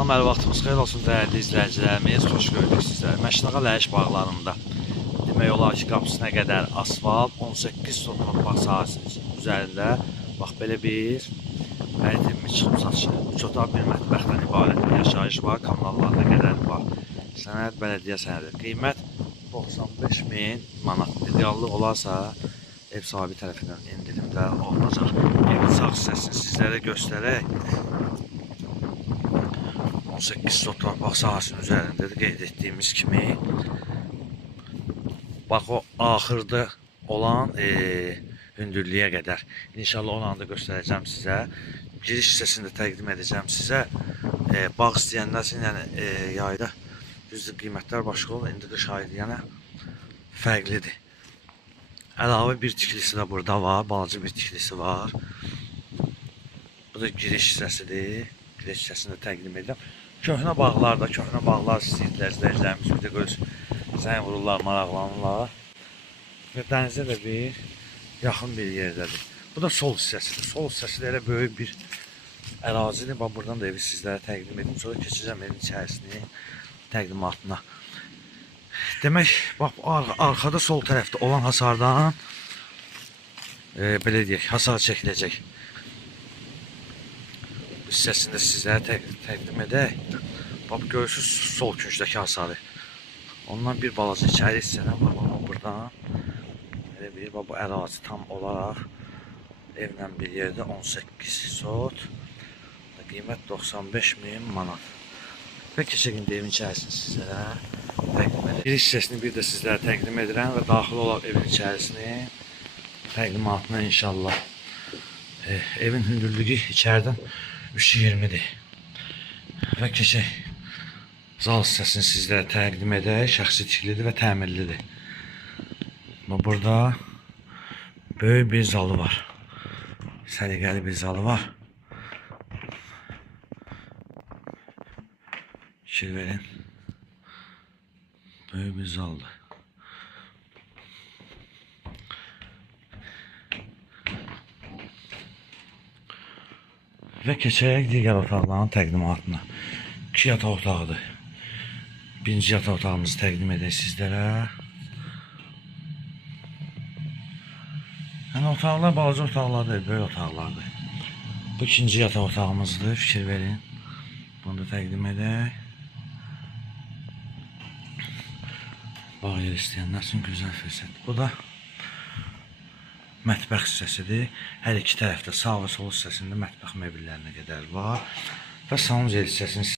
Əməli vaxtınız xeyir olsun dəyərli izləyicilərimiz, xoş gördük sizləri. Məşnağa Ləhəş bağlarında demək olar ki, qapısına qədər asfalt 18 sot torpaq sahəsinin üzərində bax belə bir əritilmiş çıxım satışı. 3 otaq bir mətbəxdən ibarət bir yaşayış var, kommunallarına qədər var. Sənəd bələdiyyə sənədi. Qiymət 95.000 manat. İdeallıq olarsa ev sahibi tərəfindən endirimdə olunacaq. Evin sağ hissəsini sizlərə göstərək. 18 sot torpaq sahəsinin üzərindədir, qeyd etdiyimiz kimi. Bax o axırda olan hündürlüyə qədər. İnşallah onu da göstərəcəm sizə. Giriş hissəsində təqdim edəcəm sizə. Bağ istəyənlər üçün, yəni yayda düzdür qiymətlər başqa olur, indi qış ayı yəni fərqlidir. Əlavə bir tiklisi də burada var, balaca bir tiklisi var. Bu da giriş hissəsidir. Giriş hissəsində təqdim edirəm. Köhnə bağlarda, köhnə bağlar istəyirdilər, izləyicilərimiz bir də görürsün, zəng vururlar, maraqlanırlar. Və dənizə də bir yaxın bir yerdədir. Bu da sol hissəsidir. Sol hissəsi də elə böyük bir ərazidir. Bax, buradan da evi sizlərə təqdim edim. Sonra keçəcəm evin içərisini təqdimatına. Demək, bax, arxada sol tərəfdə olan hasardan belə deyək, hasar çəkiləcək. Hissəsində sizlərə təqdim edək. Bax, görürsünüz sol küncdəki hasarı. Ondan bir balaca içəri hissədən bax, buradan elə bir, bax, bu ərazi tam olaraq evlə bir yerdə 18 sot. Qiymət 95.000 manat. Və keçək indi evin içərisini sizlərə təqdim edək. Bir hissəsini bir də sizlərə təqdim edirəm və daxil olaq evin içərisini təqdimatına inşallah. Evin hündürlüyü içərdən 3.20'dir. Və keçək zal hissəsini sizlərə təqdim edək. Şəxsi tiklidir və təmirlidir. Burada böyük bir zalı var. Səliqəli bir zalı var. Fikir verin. Böyük bir zaldır. Və keçərək digər otaqların təqdimatına. 2 yataq otağıdır. Birinci yataq otağımızı təqdim edək sizlərə. Yəni otaqlar balaca otaqlardır, böyük otaqlardır. Bu ikinci yataq otağımızdır, fikir verin. Bunu da təqdim edək. Bağ yer istəyənlər üçün gözəl fürsət. Bu da mətbəx hissəsidir. Hər iki tərəfdə sağ və sol hissəsində mətbəx mebellərinə qədər var. Və salon yer hissəsini